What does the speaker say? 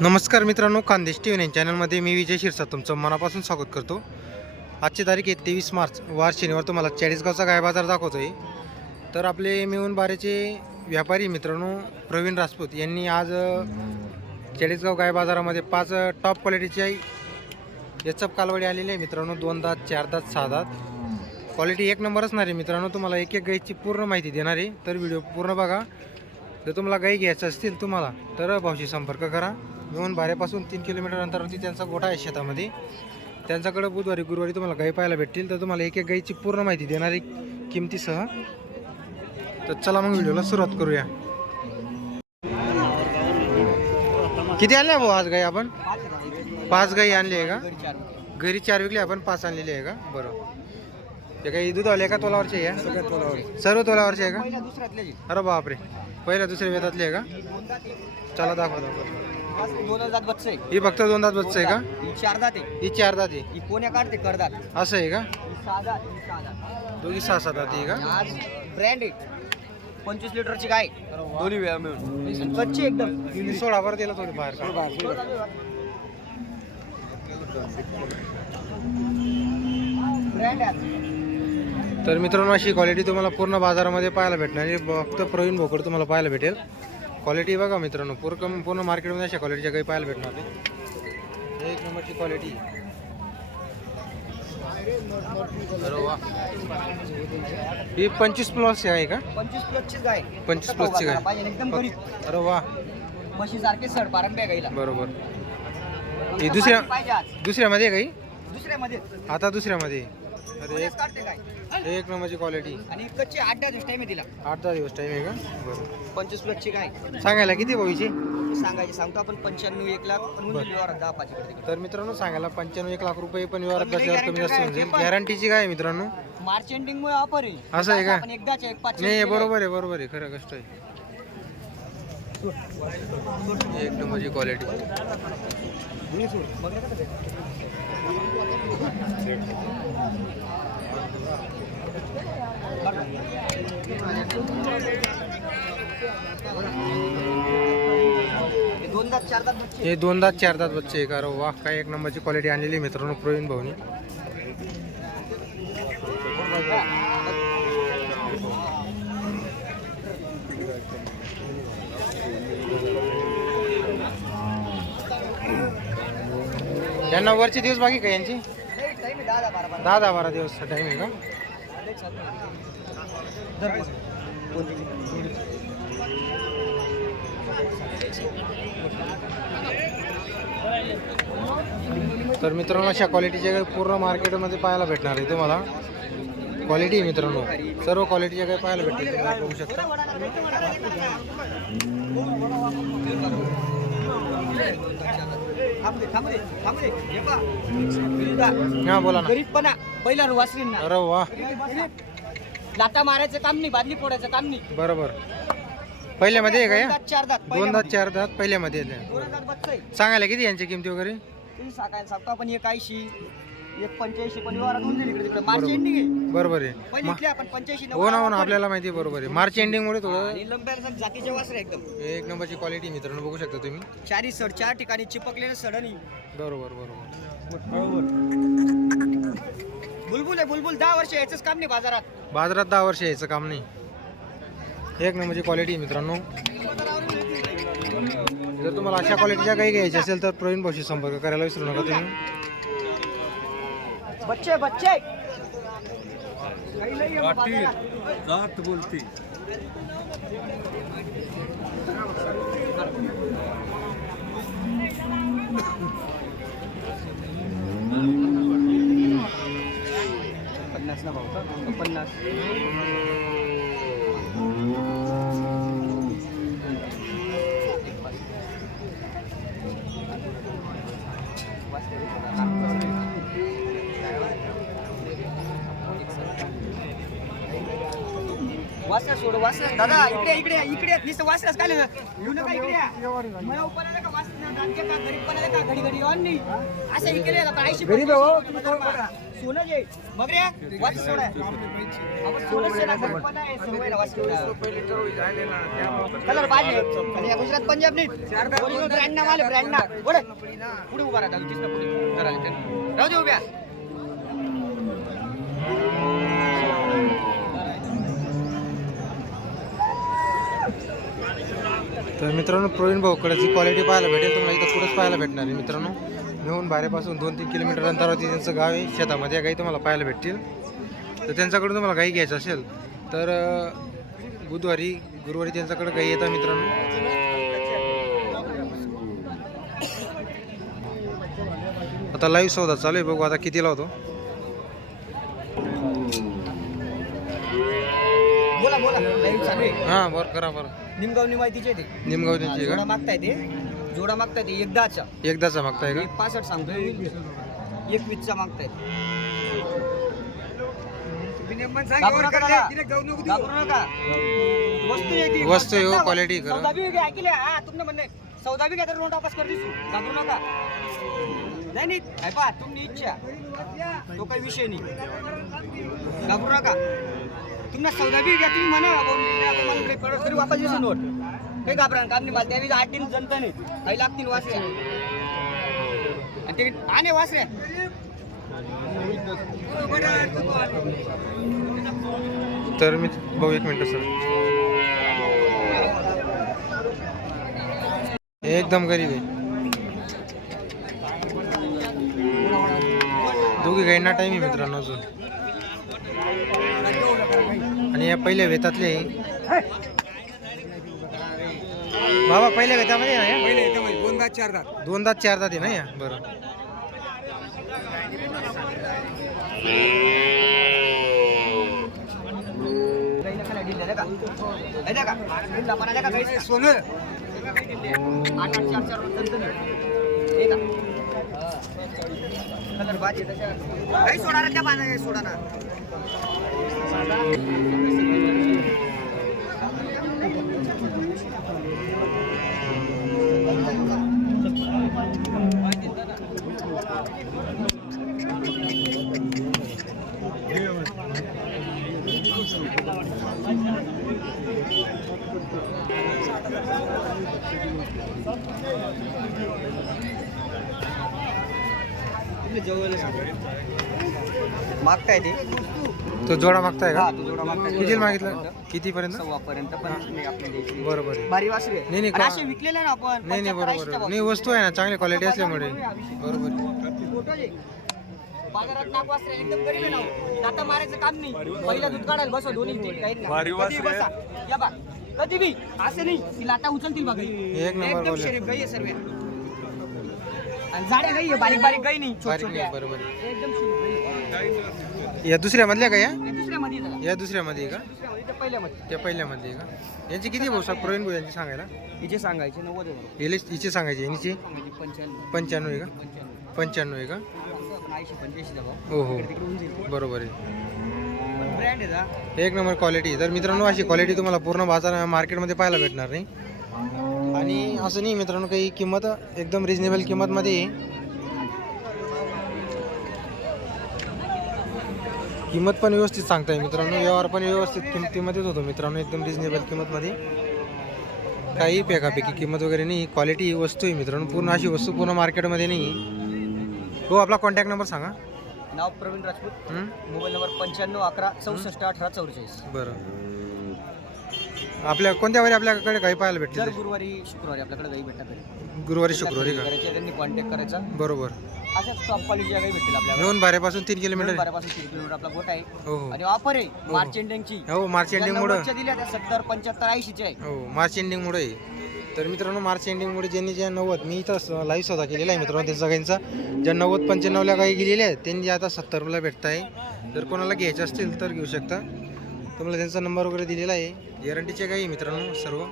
नमस्कार मित्रांनो Khandesh T V चॅनलमध्ये मी विजय शिरसा तुमचं मनापासून स्वागत करतो. आजची तारीख आहे तेवीस मार्च वार शनिवार तुम्हाला चाळीसगावचा गाय बाजार दाखवतो आहे तर आपले मिळून बारेचे व्यापारी मित्रांनो प्रवीण राजपूत यांनी आज चाळीसगाव गाय बाजारामध्ये पाच टॉप क्वालिटीचे याचप कालवडी आलेली आहे मित्रांनो दोन दात चार दात सहा दात. क्वालिटी एक नंबर असणार आहे मित्रांनो तुम्हाला एक एक गाईची पूर्ण माहिती देणार आहे. तर व्हिडिओ पूर्ण बघा. जर तुम्हाला गाई घ्यायचं असतील तुम्हाला तर भाऊशी संपर्क करा. मिळून भाऱ्यापासून तीन किलोमीटर अंतरावरती त्यांचा गोठा आहे शेतामध्ये. त्यांच्याकडं बुधवारी गुरुवारी तुम्हाला गाई पाहायला भेटतील. तर तुम्हाला एक एक गाईची पूर्ण माहिती देणारी किमतीसह. तर चला मग व्हिडिओला सुरुवात करूया. किती आणल्या भाऊ आज गाई आपण? पाच गाई आणली आहे का? घरी चार विकली आपण पाच आणलेली आहे का? बरं. ते काही दुधावले आहे का तोलावरचे आहे का? सर्व तोलावरचे आहे का? अरे बापरे. पहिल्या दुसऱ्या वेदातली आहे का? चला दाखवा दाखवा. दोन हजार बच्चे ही फक्त दोन दात बच्च आहे का? ही चार दात. आहे ही चार दात. आहे ही कोण्या काढते? करदात. असं आहे का? ही सहा दात ही सहा दात. दोघी सहा सात दात आहे का? आज ब्रँड आहे. पंचवीस लिटरची गाय. दोन्ही वेळा मिळून. आणि कच्ची एकदम. सोळा बरं दिला थोडी बाहेर का ब्रँड आहे तर मित्रांनो अशी क्वालिटी तुम्हाला पूर्ण बाजारामध्ये पाहायला भेटणार आहे. फक्त प्रवीण भोकड तुम्हाला पाहायला भेटेल. क्वालिटी बघा मित्रांनो पूर्ण पूर्ण मार्केटमध्ये अशा क्वालिटीच्या काही पाहायला भेटणार आहे एक नंबरची क्वालिटी ही पंचवीस प्लस आहे का? पंचवीस प्लसची गाय. 25 प्लसची गाय. पाहिजे एकदम गरीब. अरे वा. सड पारंब्या गाईला. बरोबर. ही दुसऱ्या दुसऱ्यामध्ये आहे दुसऱ्यामध्ये. काही आता दुसऱ्यामध्ये. अरे एक एक नंबरची क्वालिटी आणि कच्ची आठ दहा दिवस टाइम आहे तिला. आठ दहा दिवस टाईम आहे का? पंचवीस प्लसची गाय सांगायला किती भाऊची सांगायची सांगतो आपण पंच्याण्णव एक लाख पण होऊन दहा पाच इकडे तर मित्रांनो सांगायला पंच्याण्णव एक लाख रुपये पण व्यवहारात कमी बसल्यावर कमी guarantee जास्त काय? होऊन जाईल ते पण- गॅरंटीची काय आहे मित्रांनो? मार्च एंडिंग मुळे ऑफर आहे. असं आहे का? आपण एकदाच एक पाच नाही बरोबर आहे बरोबर आहे. खरं गोष्ट आहे. एक नंबरची क्वालिटी हे दोनदाच चार बच्चे आहे का अरे वा काय एक नंबरची क्वालिटी आणलेली मित्रांनो प्रवीण भाऊनी. यांना वरचे दिवस बाकी का यांची? दहा दहा बारा दिवस टाईम आहे का? तर मित्रांनो अशा क्वालिटीच्या काही पूर्ण मार्केटमध्ये पाहायला भेटणार आहे तुम्हाला. क्वालिटी आहे मित्रांनो. सर्व क्वालिटीच्या काही पाहायला भेटतील तुम्हाला बघू शकता. हे बोला ना. गरीबपणा पहिला वासरींना अरे वा. लाटा मारायचं काम नाही बादली फोडायचं काम नाही. बरोबर. पहिल्यामध्ये आहे का चार दात दोन दात चार दात पहिल्यामध्ये आहे. सांगायला किती यांची किमती वगैरे? सांगायला सांगतो आपण एक ऐंशी. एक पंच्याऐंशी पण व्यवहारात होऊन जाईल इकडे तिकडे मार्च एंडिंग आहे. बरोबर आहे. पहिले मा- इथले आपण पंच्याऐंशी हो ना हो ना आपल्याला माहिती आहे बरोबर आहे. मार्च एंडिंगमुळे थोडं आणि लंब्याला जातीचे वासरे एकदम. एक नंबरची क्वालिटी मित्रांनो बघू शकता तुम्ही. चारी सड चार ठिकाणी चिपकलेले सडणी बरोबर बरोबर. बुलबुल आहे बुलबुल. दहा वर्ष यायचंच काम नाही बाजारात. बाजारात दहा वर्ष यायचं काम नाही. एक नंबरची क्वालिटी मित्रांनो. जर तुम्हाला अशा क्वालिटीच्या काही घ्यायची असेल तर प्रवीण भाऊशी संपर्क करायला विसरू नका तुम्ही. बच्चे बच्चे बाजारात. जात बोलती पन्नास ना भाऊ? पन्नास वासरा सोड वासरा दादा इकडे इकडे इकडे. नुसतं वासराच काय येऊ नका इकडे या. मला उपन आलं का वासरा दांडगे का गरीब पण आलं का? घडी घडी ऑन नाही. असं इकडे आता ऐंशी गरीब सोनं जे मग रे वाच सोडा. आपण सोनंच आहे ना, खरं पण आहे, सर्व आहे ना, वाच सोडा. कलर पाहिजे. आणि या गुजरात पंजाब नाही ब्रँड ना माल ब्रँड ना पुढे पुढे उभा राहा दहावीचीच ना पुढे. जरा इथे. राहू दे उभ्या. तर मित्रांनो प्रवीण भाऊकडेची क्वालिटी पाहायला भेटेल तुम्हाला इथं पुढंच पाहायला भेटणार आहे. मित्रांनो मिळून बारेपासून दोन तीन किलोमीटर अंतरावरती त्यांचं गाव आहे शेतामध्ये या गाई तुम्हाला पाहायला भेटतील. तर त्यांच्याकडून तुम्हाला गाई घ्यायचं असेल तर बुधवारी गुरुवारी त्यांच्याकडे गाई येतात मित्रांनो. आता लाईव्ह सौदा चालू आहे बघू आता कितीला होतो बोला बोला लाईव्ह चालू आहे? हां बरं करा बरं. निमगावनी माहितीचे ते. निमगाव त्यांची जोडा का? मागताय ते. जोडा मागताय ते एकदाचा. एकदाचा मागताय का? एक पासष्ट सांगतोय. एक वीसचा मागताय घाबरू नका दादा. घाबरू नका. वस्तू आहे ती. वस्तू आहे हो, फक्त quality खरं. सौदा बी घ्या, ऐकले? हा, तुमनं म्हणणं आहे. सौदा बी घ्या तर नोट वापस कर दिसू. घाबरू नका. नाही नाही. पहा तुमची इच्छा. तो काही विषय नाही. घाबरू नका. तुम्हाला सौदा बी घ्या तुम्ही म्हणा मला तरी वापस नोट काही घाबरा काम नाही मला त्यावेळी आठ दिन जनता नाही काही लागतील वासऱ्या आणि ते आणे वासऱ्या तर मी भाऊ एक मिनटं सर. एकदम गरीब आहे. दोघी गाईंना टाईम आहे मित्रांनो अजून. आणि या पहिल्या वेतातले. बाबा पहिल्या वेतामध्ये ना या? दोनदा चारदा दोनदा चारदा आहे ना या? बरं. सोनं. कलर भाजी काही सोडा ना त्या पाण्याने सोडा ना मागताय ते. तो जोडा मागताय का? हा, तो जोडा मागताय. किती मागितलं? कितीपर्यंत? सव्वा पर्यंत पण नाही द्यायची. बरोबर आहे. भारी वासरे नाही, नाही, आणि का- असे विकलेले ना आपण नाही नाही 75 बरोबर 80 च्या आहे. नाही वस्तू आहे ना चांगली क्वालिटी असल्यामुळे. बरोबर आहे. बाजारात नाक वासरे एकदम गरीब आहे ना. हो. दाता मारायचं काम नाही. पहिला दूध काढायला बसवा दोन्ही ते काही नाही. कधी बसा. या बा. कधी बी. असं नाही. ती लाटा उचलतील बघा. एक नंबर एकदम बोलले. शरीफ गाई आहे. सर्व आणि जाड्या गाई आहे बारीक बारीक गाई नाही छोट बारीक छोट्या नाही, बरोबर आहे. एकदम शरीफ गाई आहे. या दुसऱ्या मधल्या का या? हे दुसऱ्या मध्ये या दुसऱ्या मध्ये का? दुसऱ्या मध्ये ते पहिल्या मध्ये त्या पहिल्या मध्ये का? यांची किती भाऊ साहेब? प्रवीण भाऊ यांची सांगायला? हिचे सांगायचे नव्वद आहे हिले हिचे सांगायचे यांची पंच्याण्णव. पंच्याण्णव आहे का? पंच्याण्णव. पंच्याण्णव आहे का? ऐंशी पंच्याऐंशीचा भाव हो हो इकडे तिकडे होऊन जाईल. बरोबर आहे. ब्रँड आहे ना एक नंबर क्वालिटी तर मित्रांनो अशी क्वालिटी तुम्हाला पूर्ण बाजार मार्केटमध्ये पाहायला भेटणार नाही. आणि असं नाही मित्रांनो काही किंमत एकदम रिजनेबल किंमतमध्ये. किंमत पण व्यवस्थित सांगताय मित्रांनो. व्यवहार पण व्यवस्थित किमतीमध्येच होतो मित्रांनो एकदम रिजनेबल किंमतमध्ये. काही पेकापेकी किंमत वगैरे नाही. क्वालिटी वस्तू आहे मित्रांनो. पूर्ण अशी वस्तू पूर्ण मार्केटमध्ये नाही. हो आपला कॉन्टॅक्ट नंबर सांगा. नाव प्रवीण राजपूत? मोबाईल नंबर पंच्याण्णव अकरा चौसष्ट अठरा चौवेचाळीस. बरं. आपल्या कोणत्या वारी आपल्याकडे काही पाहायला दर गुरुवारी शुक्रवारी आपल्याकडे गाई भेटतात घरी. गुरुवारी शुक्रवारी का? त्यांनी कॉन्टॅक्ट करायचा. बरोबर. अशाच टॉप क्वालिटीच्या गाई भेटतील आपल्याला बारेपासून तीन किलोमीटर. बारापासून तीन किलोमीटर आपला गोट आहे. हो हो. आणि ऑफर आहे मार्च एंडिंगची हो मार्च एंडिंगमुळं दिल्या त्या सत्तर पंच्याहत्तर आहे. हो मार्च एंडिंगमुळे. तर मित्रांनो मार्च एंडिंगमुळे ज्यांनी ज्या नव्वद मी इथं लाईव्ह स्वतः केलेला आहे मित्रांनो त्या सगळ्यांचा. ज्या नव्वद पंच्याण्णवला काही गेलेल्या आहेत त्यांनी आता सत्तरला भेटत आहे जर कोणाला घ्यायचे असतील तर घेऊ शकता. तुम्हाला त्यांचा नंबर वगैरे दिलेला आहे. गॅरंटीचे काही मित्रांनो सर्व.